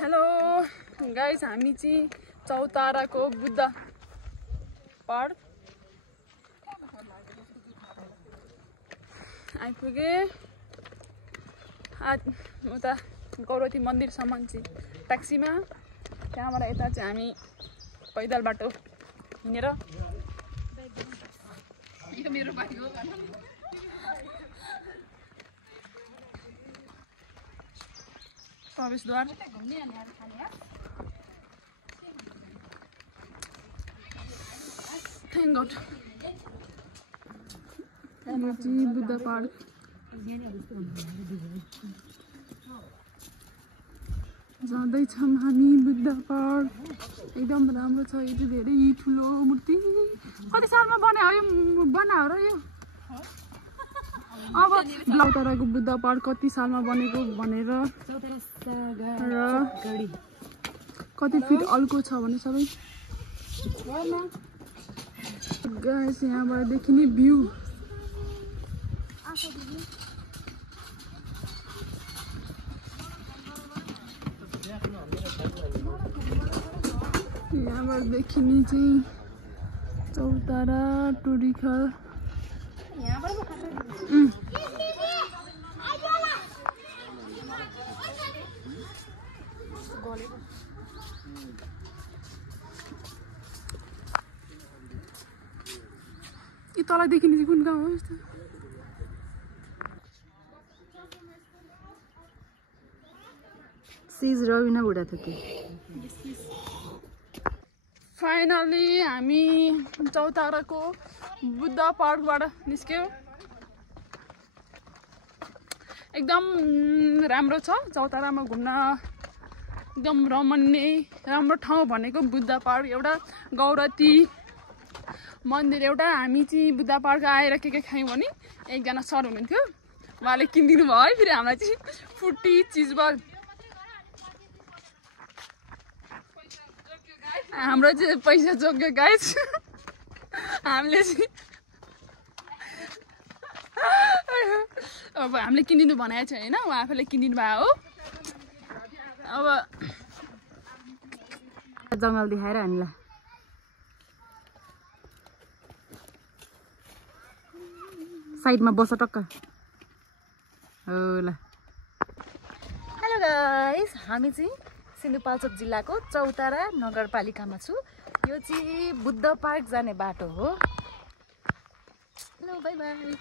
Hello guys, हामी चाहिँ चौताराको Buddha park आइपुगे। उता गौरवती मन्दिरसम्म चाहिँ ट्याक्सीमा, त्यहाँबाट यता चाहिँ हामी पैदल बाटो हिँडेर। यो मेरो बाइक हो। प्रवेशद्वार थ्याङ्क गड। बुद्ध पार्क जाँदैछौँ हामी। बुद्ध पार्क एकदम राम्रो छ। यो चाहिँ धेरै ठुलो मूर्ति। कति सालमा बनायो यो? बनायो र यो अब चौताराको बुद्ध पार्क कति सालमा बनेको भनेर र कति फिट अल्को छ भने सबै गाइस यहाँबाट देखिने भ्यू। यहाँबाट देखिने चाहिँ चौतारा टोरीखाल। यो तल देखिने चाहिँ कुन गाउँ हो यस्तो? सिज रविना बुढाथोकी। फाइनली हामी चौताराको बुद्ध पार्कबाट निस्क्यौँ। एकदम राम्रो छ चौतारामा घुम्न, एकदम रमणीय राम्रो ठाउँ भनेको बुद्ध पार्क। एउटा गौरवती मन्दिर, एउटा हामी चाहिँ बुद्ध पार्क आएर के खायौँ भने एकजना सर हुनुहुन्थ्यो, उहाँले किनिदिनु भयो है फेरि हामीलाई चाहिँ फुटी चिजबल। हाम्रो चाहिँ पैसा जोग्यो गाइस। हामीले चाहिँ अब हामीले किनिदिनु भनेको छ होइन, उहाँ आफैले किनिदिनु भयो हो। अब जङ्गल देखाएर हामीलाई साइडमा बस टक्क होला। हेलो गाइस, हामी चाहिँ सिन्धुपाल्चोक जिल्लाको चौतारा नगरपालिकामा छु। यो चाहिँ बुद्ध पार्क जाने बाटो हो। Hello by by.